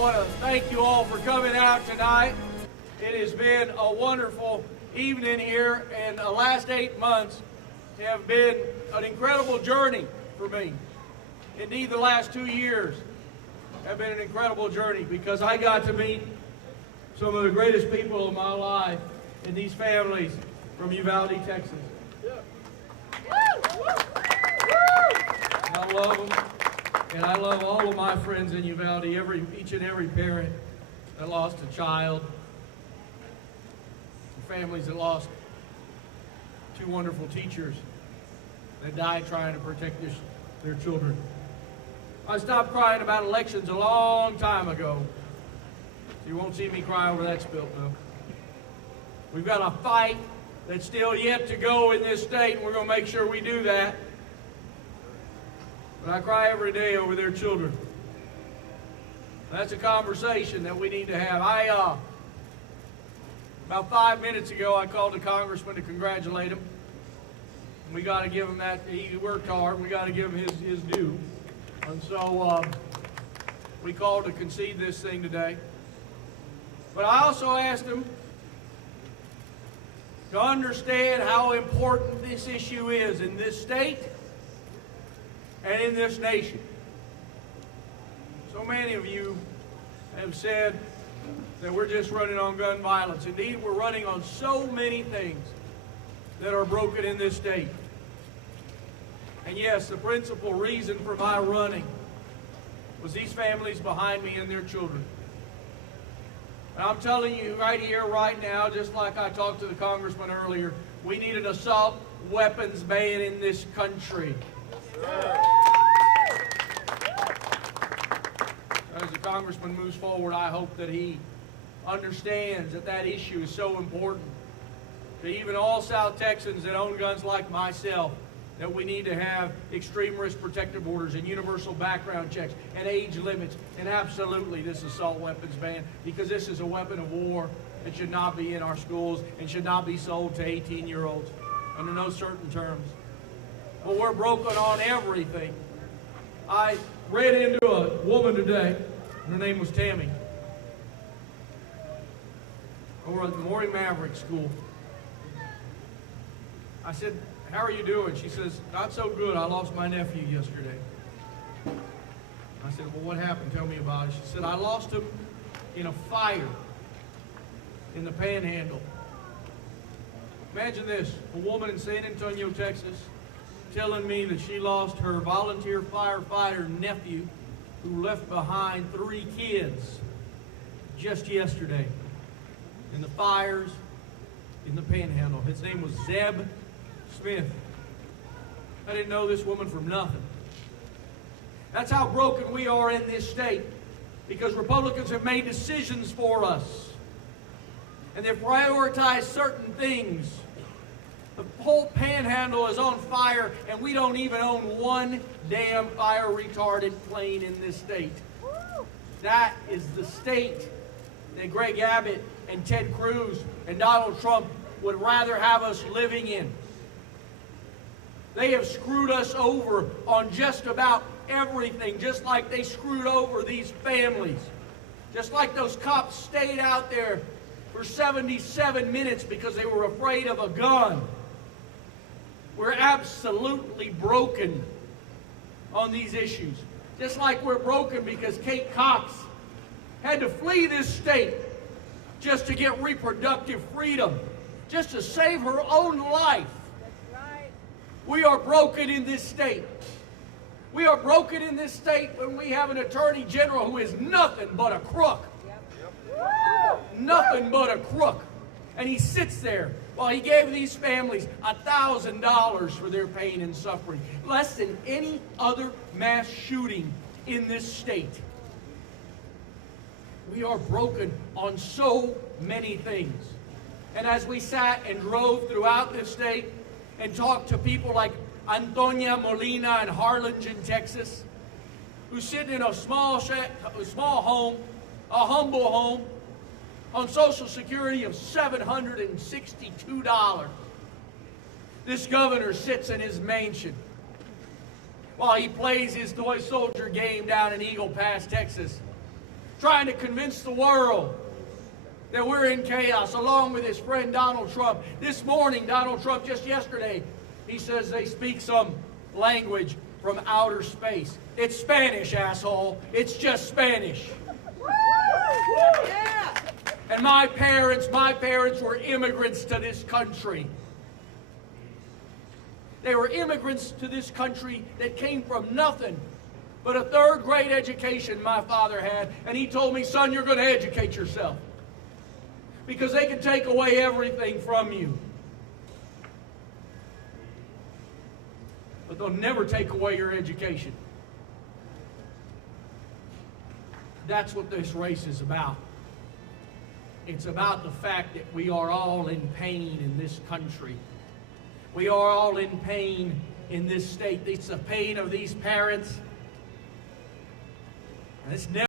I want to thank you all for coming out tonight. It has been a wonderful evening here, and the last 8 months have been an incredible journey for me. Indeed, the last 2 years have been an incredible journey because I got to meet some of the greatest people of my life and these families from Uvalde, Texas. I love them, and I love all of my friends in Uvalde, each and every parent that lost a child, families that lost 2 wonderful teachers that died trying to protect their children. I stopped crying about elections a long time ago. You won't see me cry over that spilt milk. We've got a fight that's still yet to go in this state, and we're going to make sure we do that. But I cry every day over their children. That's a conversation that we need to have. About 5 minutes ago, I called the congressman to congratulate him. We got to give him that. He worked hard. We got to give him his due. And so we called to concede this thing today. But I also asked him to understand how important this issue is in this state and in this nation. So many of you have said that we're just running on gun violence. Indeed, we're running on so many things that are broken in this state. And yes, the principal reason for my running was these families behind me and their children. And I'm telling you right here, right now, just like I talked to the congressman earlier, we need an assault weapons ban in this country. As the congressman moves forward, I hope that he understands that that issue is so important to even all South Texans that own guns like myself, that we need to have extreme risk protective orders and universal background checks and age limits and absolutely this assault weapons ban, because this is a weapon of war that should not be in our schools and should not be sold to 18-year-olds under no certain terms. But we're broken on everything. I ran into a woman today. Her name was Tammy. Over at the Maury Maverick School. I said, "How are you doing?" She says, "Not so good. I lost my nephew yesterday." I said, "Well, what happened? Tell me about it." She said, "I lost him in a fire in the Panhandle." Imagine this, a woman in San Antonio, Texas, telling me that she lost her volunteer firefighter nephew who left behind 3 kids just yesterday in the fires in the Panhandle. His name was Zeb Smith. I didn't know this woman from nothing. That's how broken we are in this state, because Republicans have made decisions for us and they've prioritized certain things. The whole Panhandle is on fire, and we don't even own one damn fire-retarded plane in this state. That is the state that Greg Abbott and Ted Cruz and Donald Trump would rather have us living in. They have screwed us over on just about everything, just like they screwed over these families. Just like those cops stayed out there for 77 minutes because they were afraid of a gun. We're absolutely broken on these issues. Just like we're broken because Kate Cox had to flee this state just to get reproductive freedom, just to save her own life. That's right. We are broken in this state. We are broken in this state when we have an attorney general who is nothing but a crook. Nothing but a crook. And he sits there while he gave these families $1,000 for their pain and suffering. Less than any other mass shooting in this state. We are broken on so many things. And as we sat and drove throughout this state and talked to people like Antonia Molina in Harlingen, Texas, who's sitting in a small home, a humble home, on Social Security of $762. This governor sits in his mansion while he plays his toy soldier game down in Eagle Pass, Texas. trying to convince the world that we're in chaos, along with his friend Donald Trump. This morning, Donald Trump, just yesterday, he says they speak some language from outer space. It's Spanish, asshole. It's just Spanish. Yeah. And my parents were immigrants to this country. They were immigrants to this country that came from nothing but a third-grade education my father had. And he told me, son, you're going to educate yourself, because they can take away everything from you, but they'll never take away your education. That's what this race is about. It's about the fact that we are all in pain in this country. We are all in pain in this state. It's the pain of these parents. And it's never